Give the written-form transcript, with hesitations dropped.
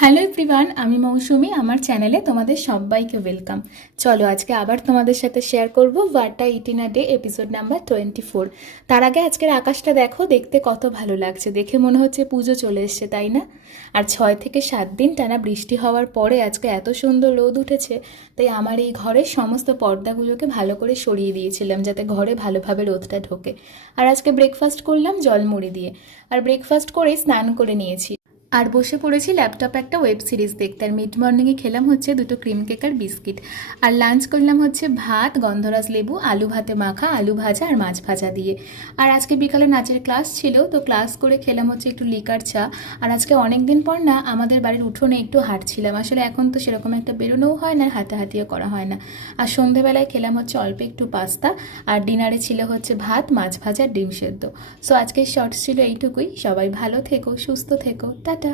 Hello everyone, আমি মৌসুমি। আমার চ্যানেলে তোমাদের সবাইকে ওয়েলকাম। চলো আজকে আবার তোমাদের সাথে শেয়ার করব what I it in a day episode number 24। তার আগে আজকের আকাশটা দেখো, দেখতে কত ভালো লাগছে। দেখে মনে হচ্ছে পুজো চলে এসছে, তাই না? আর 6 থেকে 7 দিন টানা বৃষ্টি হওয়ার পরে আজকে এত সুন্দর রোদ উঠেছে। তাই আমার এই ঘরের সমস্ত পর্দাগুলোকে ভালো করে সরিয়ে দিয়েছিলাম, যাতে ঘরে ভালোভাবে রোদটা ঢোকে। আর আজকে ব্রেকফাস্ট করলাম জলমুড়ি দিয়ে। আর ব্রেকফাস্ট করে স্নান করে নিয়েছি, আর বসে পড়েছি ল্যাপটপে একটা ওয়েব সিরিজ দেখতে। আর মিড মর্নিংয়ে খেলাম হচ্ছে 2টো ক্রিম কেক আর বিস্কিট। আর লাঞ্চ করলাম হচ্ছে ভাত, গন্ধরাজ লেবু, আলু ভাতে মাখা, আলু ভাজা আর মাছ ভাজা দিয়ে। আর আজকে বিকালে নাচের ক্লাস ছিল, তো ক্লাস করে খেলাম হচ্ছে একটু লিকার চা। আর আজকে অনেক দিন পর না আমাদের বাড়ির উঠোনে একটু হাঁটছিলাম। আসলে এখন তো সেরকম একটা বেরোনোও হয় না, হাঁটাহাঁটিও করা হয় না। আর সন্ধেবেলায় খেলাম হচ্ছে অল্প একটু পাস্তা। আর ডিনারে ছিল হচ্ছে ভাত, মাছ ভাজা, ডিম সেদ্ধ। সো আজকের শর্টস ছিল এইটুকুই। সবাই ভালো থেকো, সুস্থ থেকো, টাটা।